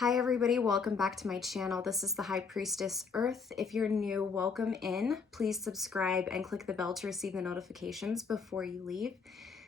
Hi everybody, welcome back to my channel. This is the High Priestess Earth. If you're new, welcome in. Please subscribe and click the bell to receive the notifications before you leave.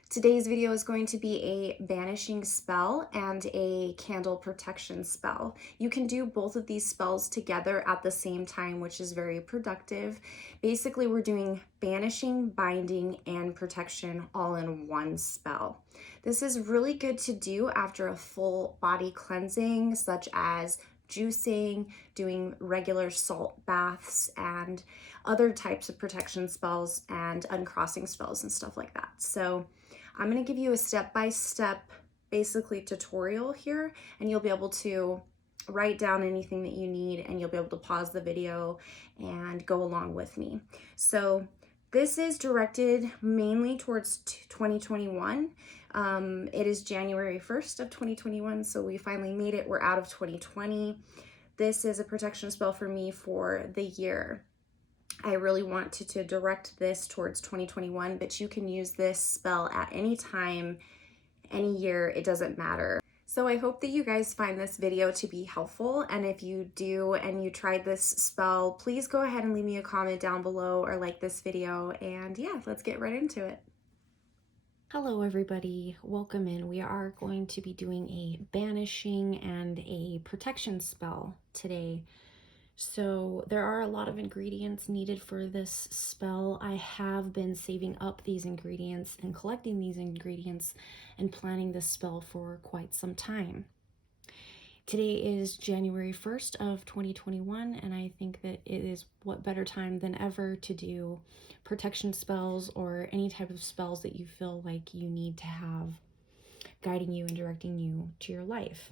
Today's video is going to be a banishing spell and a candle protection spell. You can do both of these spells together at the same time, which is very productive. Basically, we're doing banishing, binding, and protection all in one spell. This is really good to do after a full body cleansing, such as juicing, doing regular salt baths, and other types of protection spells and uncrossing spells and stuff like that. So I'm going to give you a step-by-step basically tutorial here, and you'll be able to write down anything that you need, and you'll be able to pause the video and go along with me. So this is directed mainly towards 2021. It is January 1st of 2021, so we finally made it. We're out of 2020. This is a protection spell for me for the year. I really want to direct this towards 2021, but you can use this spell at any time, any year, it doesn't matter. So I hope that you guys find this video to be helpful, and if you do and you tried this spell, please go ahead and leave me a comment down below or like this video, and yeah, let's get right into it. Hello everybody, welcome in. We are going to be doing a banishing and a protection spell today. So there are a lot of ingredients needed for this spell. I have been saving up these ingredients and collecting these ingredients and planning this spell for quite some time. Today is January 1st of 2021, and I think that it is what better time than ever to do protection spells or any type of spells that you feel like you need to have guiding you and directing you to your life.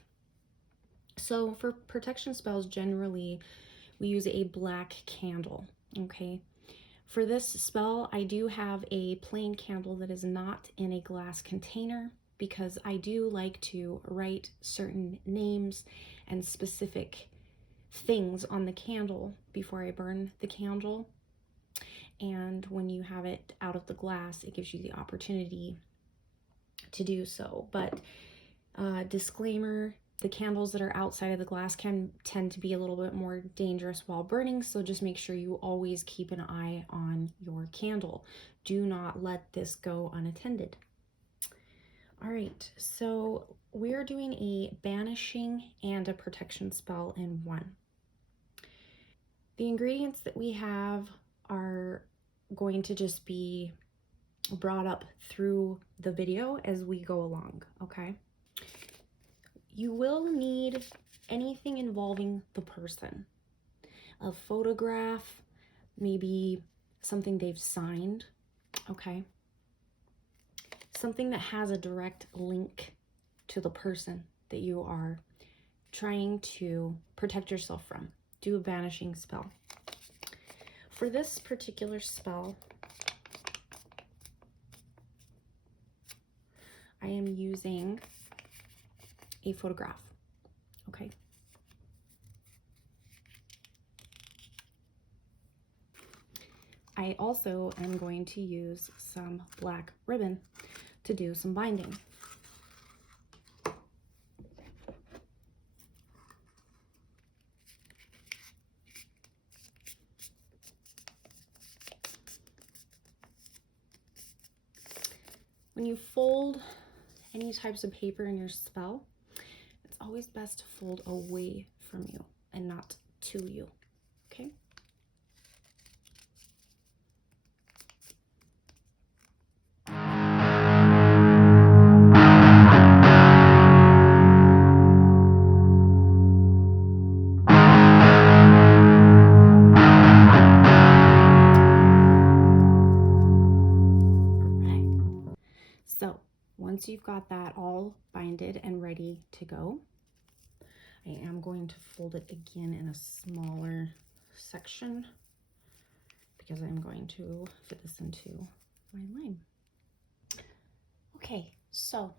So for protection spells, generally we use a black candle, okay? For this spell, I do have a plain candle that is not in a glass container because I do like to write certain names and specific things on the candle before I burn the candle. And when you have it out of the glass, it gives you the opportunity to do so. But disclaimer, the candles that are outside of the glass can tend to be a little bit more dangerous while burning, so just make sure you always keep an eye on your candle. Do not let this go unattended. All right, so we're doing a banishing and a protection spell in one. The ingredients that we have are going to just be brought up through the video as we go along, okay? You will need anything involving the person. A photograph, maybe something they've signed, okay? Something that has a direct link to the person that you are trying to protect yourself from. Do a banishing spell. For this particular spell, I am using a photograph, okay? I also am going to use some black ribbon to do some binding. When you fold any types of paper in your spell, it's always best to fold away from you and not to you, okay? So once you've got that all binded and ready to go, I am going to fold it again in a smaller section because I'm going to fit this into my line. Okay, so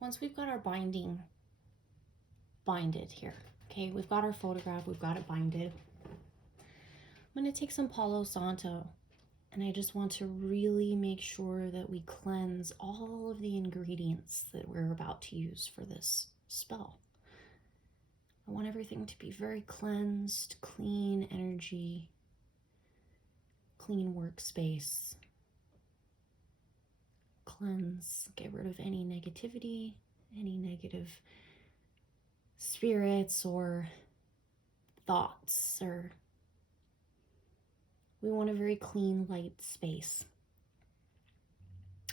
once we've got our binding binded here, okay, we've got our photograph, we've got it binded. I'm going to take some Palo Santo, and I just want to really make sure that we cleanse all of the ingredients that we're about to use for this spell. I want want everything to be very cleansed, clean energy, clean workspace. Cleanse, get rid of any negativity, any negative spirits or thoughts, or we want a very clean, light space.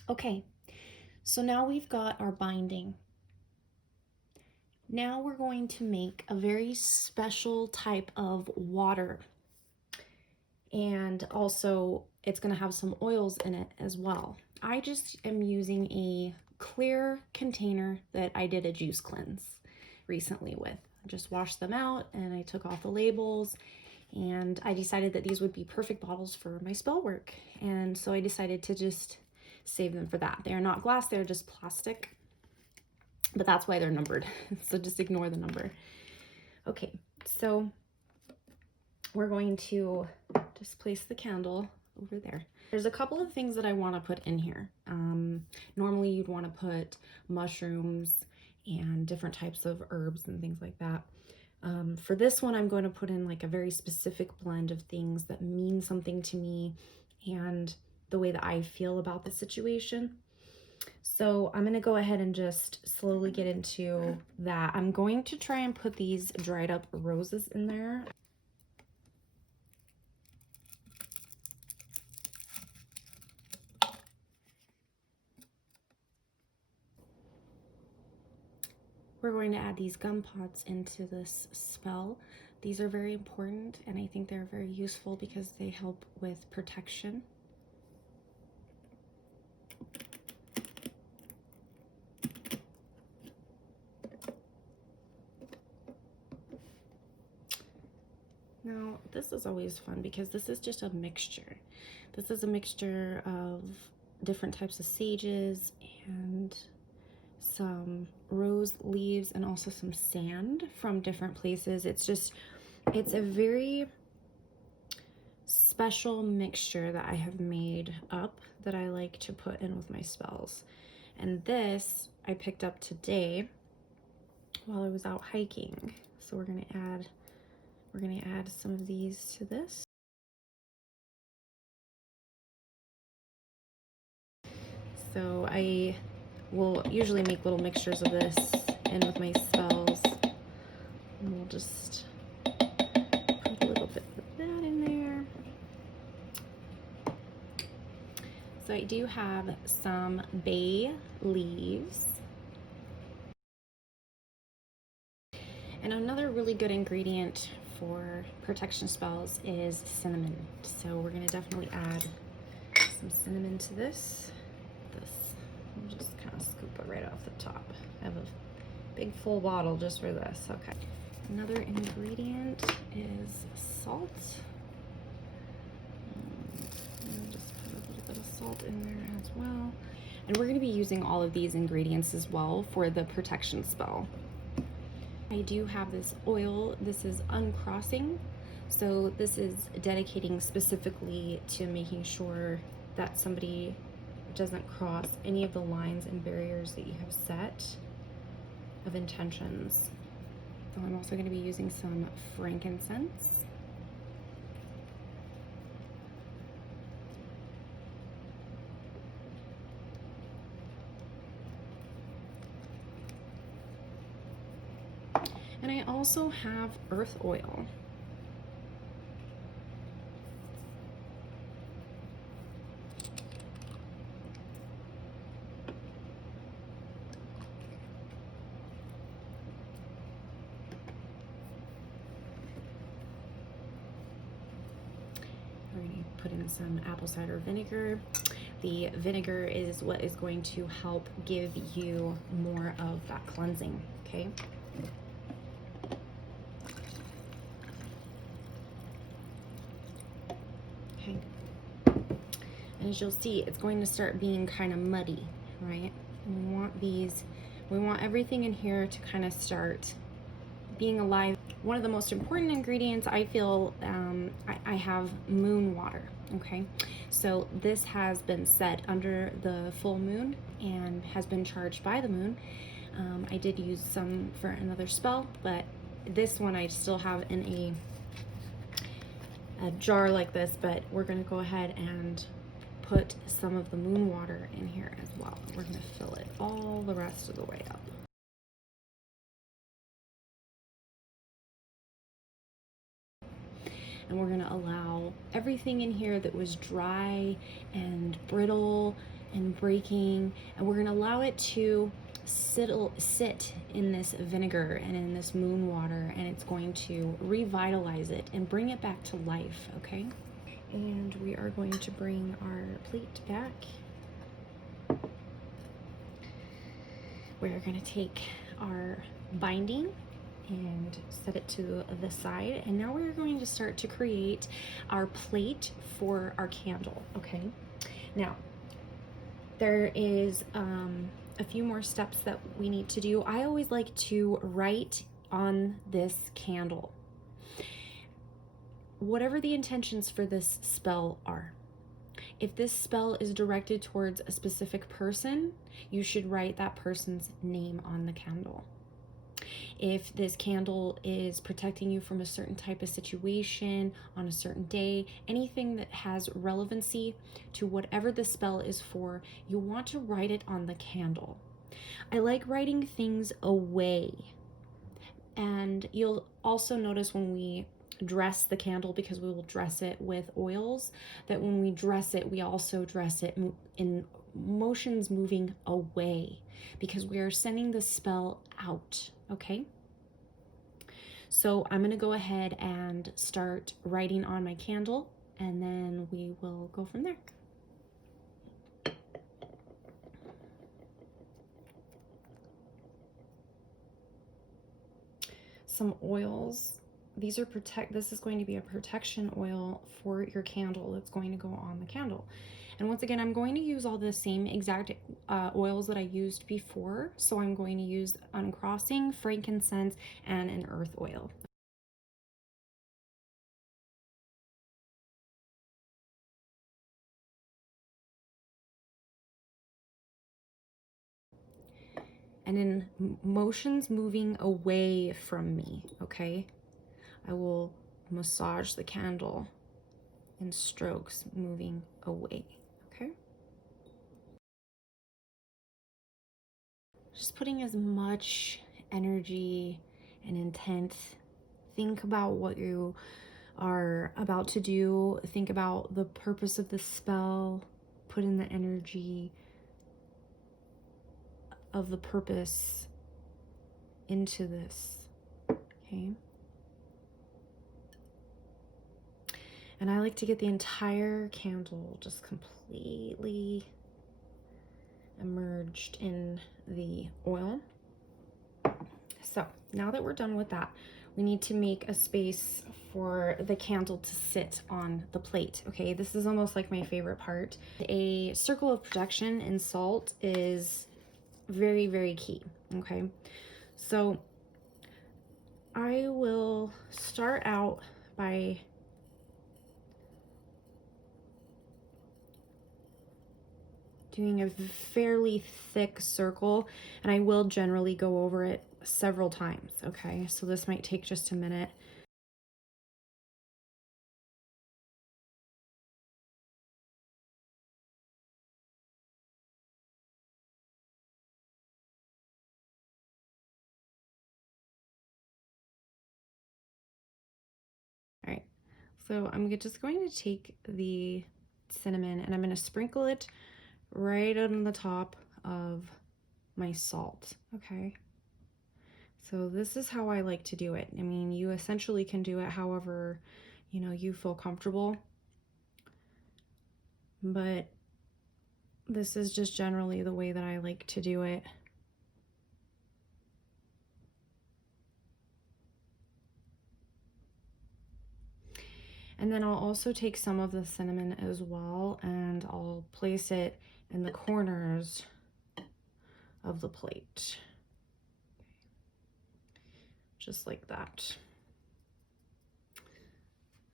Okay, so now we've got our binding. Now we're going to make a very special type of water. And also it's going to have some oils in it as well. I just am using a clear container that I did a juice cleanse recently with. I just washed them out and I took off the labels, and I decided that these would be perfect bottles for my spell work. And so I decided to just save them for that. They are not glass, they're just plastic, but that's why they're numbered. So just ignore the number. Okay, so we're going to just place the candle over there. There's a couple of things that I want to put in here. Normally you'd want to put mushrooms and different types of herbs and things like that. For this one, I'm going to put in like a very specific blend of things that mean something to me and the way that I feel about the situation. So I'm going to go ahead and just slowly get into that. I'm going to try and put these dried up roses in there. We're going to add these gum pods into this spell. These are very important, and I think they're very useful because they help with protection. Now, this is always fun because this is just a mixture. This is a mixture of different types of sages and some rose leaves and also some sand from different places. It's a very special mixture that I have made up that I like to put in with my spells. And this I picked up today while I was out hiking. So we're gonna add some of these to this. So I will usually make little mixtures of this in with my spells. And we'll just put a little bit of that in there. So I do have some bay leaves. And another really good ingredient for protection spells is cinnamon. So we're gonna definitely add some cinnamon to this. I'll just kind of scoop it right off the top. I have a big full bottle just for this. Okay. Another ingredient is salt. And just put a little bit of salt in there as well. And we're going to be using all of these ingredients as well for the protection spell. I do have this oil. This is uncrossing. So this is dedicating specifically to making sure that somebody doesn't cross any of the lines and barriers that you have set of intentions. So I'm also going to be using some frankincense. And I also have earth oil. We're going to put in some apple cider vinegar. The vinegar is what is going to help give you more of that cleansing, okay? Okay. And as you'll see, it's going to start being kind of muddy, right? And we want everything in here to kind of start being alive. One of the most important ingredients, I feel, I have moon water, okay? So this has been set under the full moon and has been charged by the moon. I did use some for another spell, but this one I still have in a jar like this, but we're gonna go ahead and put some of the moon water in here as well. We're gonna fill it all the rest of the way up. And we're gonna allow everything in here that was dry and brittle and breaking, and we're gonna allow it to sit in this vinegar and in this moon water, and it's going to revitalize it and bring it back to life, okay? And we are going to bring our plate back. We're gonna take our binding and set it to the side, and now we're going to start to create our plate for our candle, okay? Now, there is a few more steps that we need to do. I always like to write on this candle whatever the intentions for this spell are. If this spell is directed towards a specific person, you should write that person's name on the candle. If this candle is protecting you from a certain type of situation on a certain day, anything that has relevancy to whatever the spell is for, you want to write it on the candle. I like writing things away. And you'll also notice when we dress the candle, because we will dress it with oils, that when we dress it, we also dress it in motions moving away, because we are sending the spell out, okay? So I'm gonna go ahead and start writing on my candle, and then we will go from there. Some oils. These are this is going to be a protection oil for your candle that's going to go on the candle. And once again, I'm going to use all the same exact oils that I used before. So I'm going to use uncrossing, frankincense, and an earth oil. And in motions moving away from me, okay, I will massage the candle in strokes moving away, okay? Just putting as much energy and intent. Think about what you are about to do. Think about the purpose of the spell. Put in the energy of the purpose into this, okay? And I like to get the entire candle just completely immersed in the oil. So now that we're done with that, we need to make a space for the candle to sit on the plate, okay? This is almost like my favorite part. A circle of protection in salt is very, very key, okay? So I will start out by doing a fairly thick circle, and I will generally go over it several times, okay? So this might take just a minute. All right, so I'm just going to take the cinnamon and I'm going to sprinkle it right on the top of my salt, okay? So this is how I like to do it. I mean, you essentially can do it however, you know, you feel comfortable, but this is just generally the way that I like to do it. And then I'll also take some of the cinnamon as well, and I'll place it in the corners of the plate. Just like that.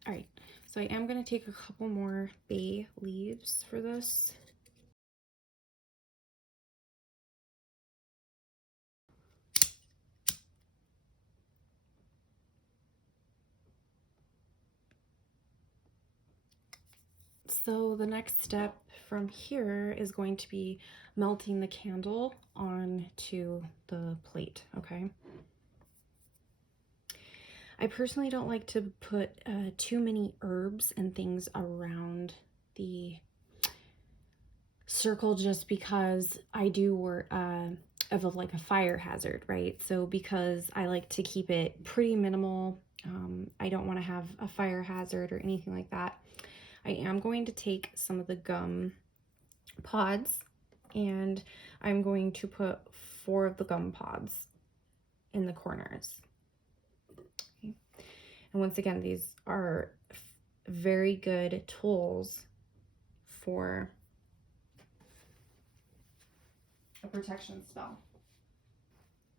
All right, so I am going to take a couple more bay leaves for this. So the next step from here is going to be melting the candle onto the plate, okay? I personally don't like to put too many herbs and things around the circle just because I do work of like a fire hazard, right? So because I like to keep it pretty minimal, I don't want to have a fire hazard or anything like that. I am going to take some of the gum pods and I'm going to put 4 of the gum pods in the corners. Okay. And once again, these are very good tools for a protection spell.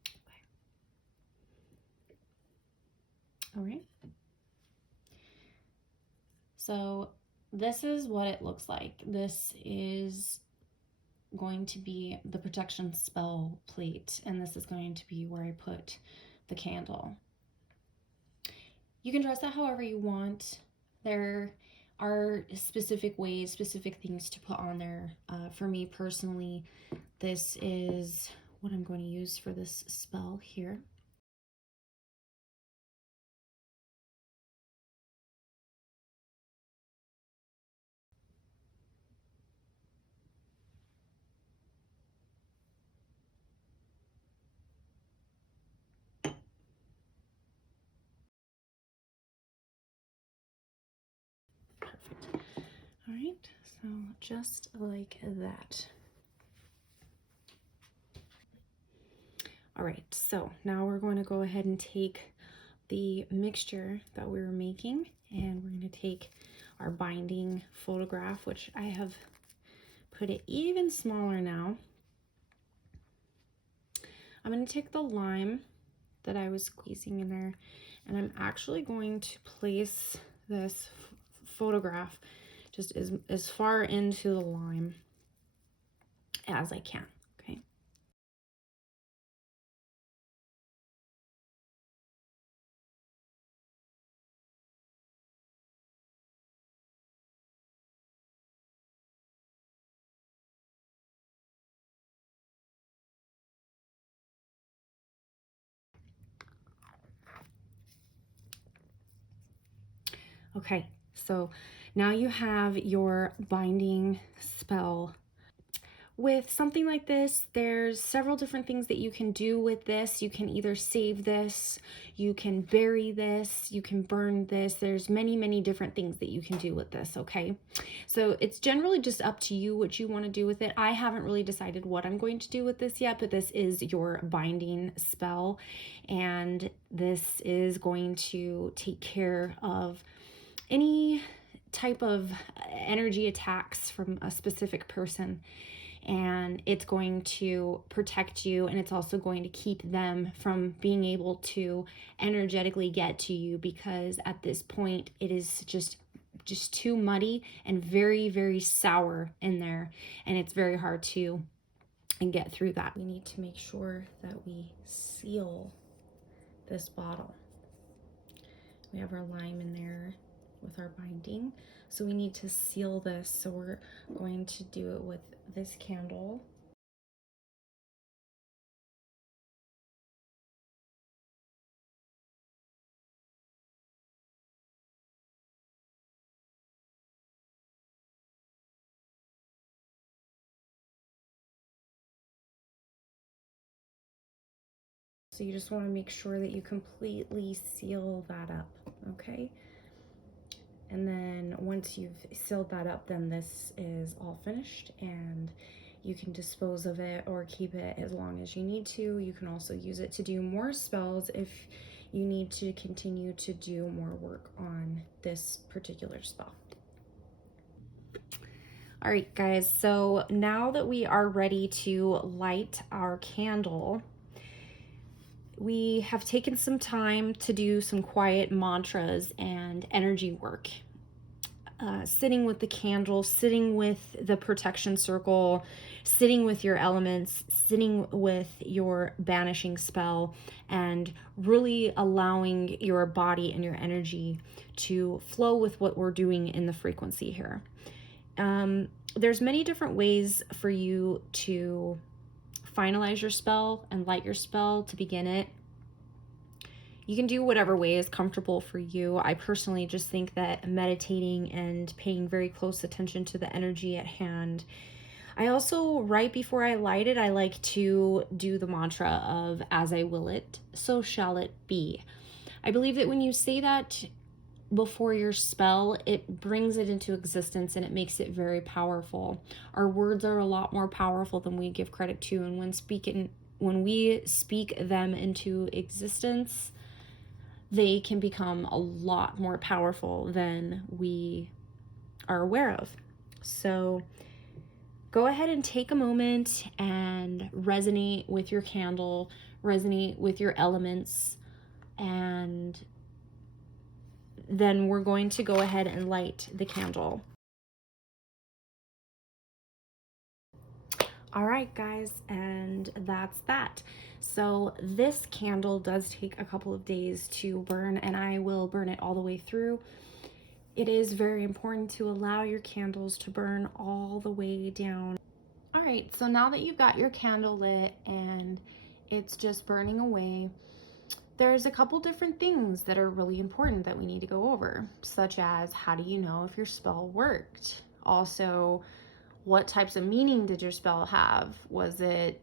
Okay. All right. So this is what it looks like. This is going to be the protection spell plate, and this is going to be where I put the candle. You can dress that however you want. There are specific ways, specific things to put on there. For me personally, this is what I'm going to use for this spell here. Perfect. All right, so just like that. All right, so now we're going to go ahead and take the mixture that we were making, and we're going to take our binding photograph, which I have put it even smaller now. I'm going to take the lime that I was squeezing in there, and I'm actually going to place this photograph just as far into the lime as I can. Okay. Okay, so now you have your binding spell. With something like this, there's several different things that you can do with this. You can either save this, you can bury this, you can burn this. There's many, many different things that you can do with this, okay? So it's generally just up to you what you want to do with it. I haven't really decided what I'm going to do with this yet, but this is your binding spell, and this is going to take care of any type of energy attacks from a specific person, and it's going to protect you, and it's also going to keep them from being able to energetically get to you, because at this point it is just too muddy and very, very sour in there, and it's very hard to get through that. We need to make sure that we seal this bottle. We have our lime in there with our binding, so we need to seal this. So we're going to do it with this candle. So you just want to make sure that you completely seal that up, okay? And then once you've sealed that up, then this is all finished, and you can dispose of it or keep it as long as you need to. You can also use it to do more spells if you need to continue to do more work on this particular spell. All right, guys, so now that we are ready to light our candle, we have taken some time to do some quiet mantras and energy work. Sitting with the candle, sitting with the protection circle, sitting with your elements, sitting with your banishing spell, and really allowing your body and your energy to flow with what we're doing in the frequency here. There's many different ways for you to finalize your spell and light your spell to begin it. You can do whatever way is comfortable for you. I personally just think that meditating and paying very close attention to the energy at hand. I also, right before I light it, I like to do the mantra of "as I will it, so shall it be." I believe that when you say that before your spell, it brings it into existence and it makes it very powerful. Our words are a lot more powerful than we give credit to, and when we speak them into existence, they can become a lot more powerful than we are aware of. So go ahead and take a moment and resonate with your candle, resonate with your elements, and then we're going to go ahead and light the candle. All right, guys, and that's that. So this candle does take a couple of days to burn, and I will burn it all the way through. It is very important to allow your candles to burn all the way down. All right, so now that you've got your candle lit and it's just burning away, there's a couple different things that are really important that we need to go over, such as how do you know if your spell worked? Also, what types of meaning did your spell have? Was it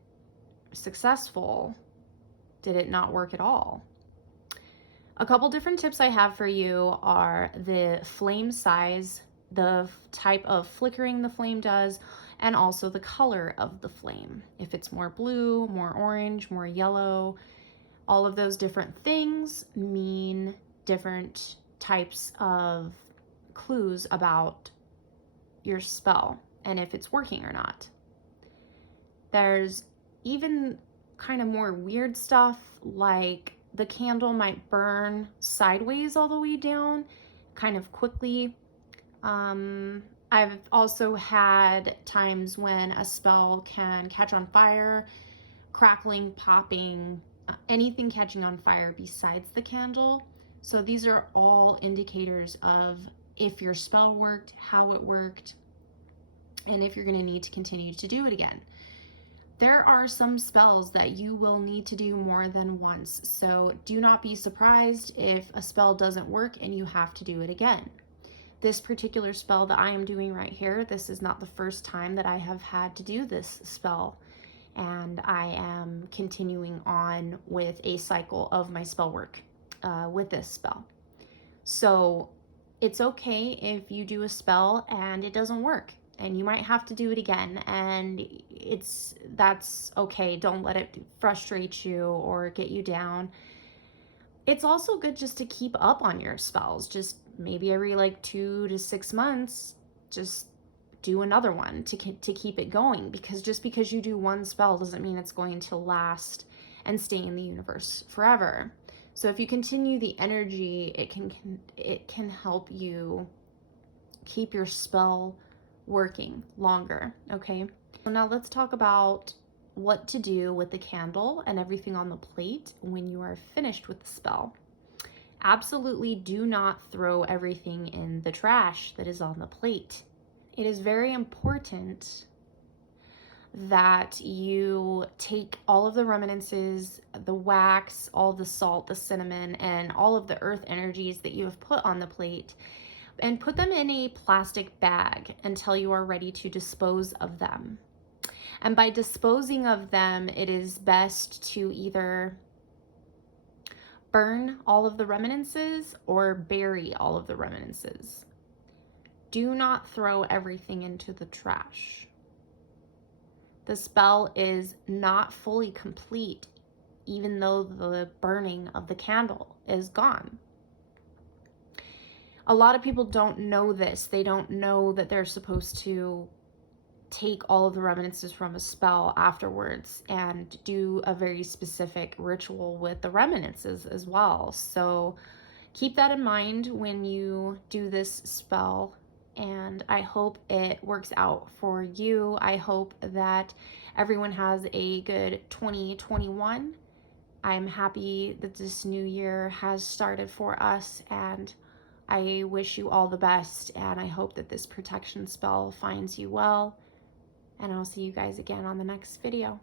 successful? Did it not work at all? A couple different tips I have for you are the flame size, the type of flickering the flame does, and also the color of the flame. If it's more blue, more orange, more yellow, all of those different things mean different types of clues about your spell and if it's working or not. There's even kind of more weird stuff, like the candle might burn sideways all the way down kind of quickly. I've also had times when a spell can catch on fire, crackling, popping, anything catching on fire besides the candle. So these are all indicators of if your spell worked, how it worked, and if you're going to need to continue to do it again. There are some spells that you will need to do more than once, so do not be surprised if a spell doesn't work and you have to do it again. This particular spell that I am doing right here, this is not the first time that I have had to do this spell, and I am continuing on with a cycle of my spell work with this spell. So it's okay if you do a spell and it doesn't work, and you might have to do it again, and that's okay. Don't let it frustrate you or get you down. It's also good just to keep up on your spells. Just maybe every like 2 to 6 months, just do another one to keep it going, because just because you do one spell doesn't mean it's going to last and stay in the universe forever. So if you continue the energy, it can help you keep your spell working longer, okay? So now let's talk about what to do with the candle and everything on the plate when you are finished with the spell. Absolutely do not throw everything in the trash that is on the plate. It is very important that you take all of the remnants, the wax, all the salt, the cinnamon, and all of the earth energies that you have put on the plate, and put them in a plastic bag until you are ready to dispose of them. And by disposing of them, it is best to either burn all of the remnants or bury all of the remnants. Do not throw everything into the trash. The spell is not fully complete, even though the burning of the candle is gone. A lot of people don't know this. They don't know that they're supposed to take all of the remnants from a spell afterwards and do a very specific ritual with the remnants as well. So keep that in mind when you do this spell, and I hope it works out for you. I hope that everyone has a good 2021. I'm happy that this new year has started for us, and I wish you all the best, and I hope that this protection spell finds you well, and I'll see you guys again on the next video.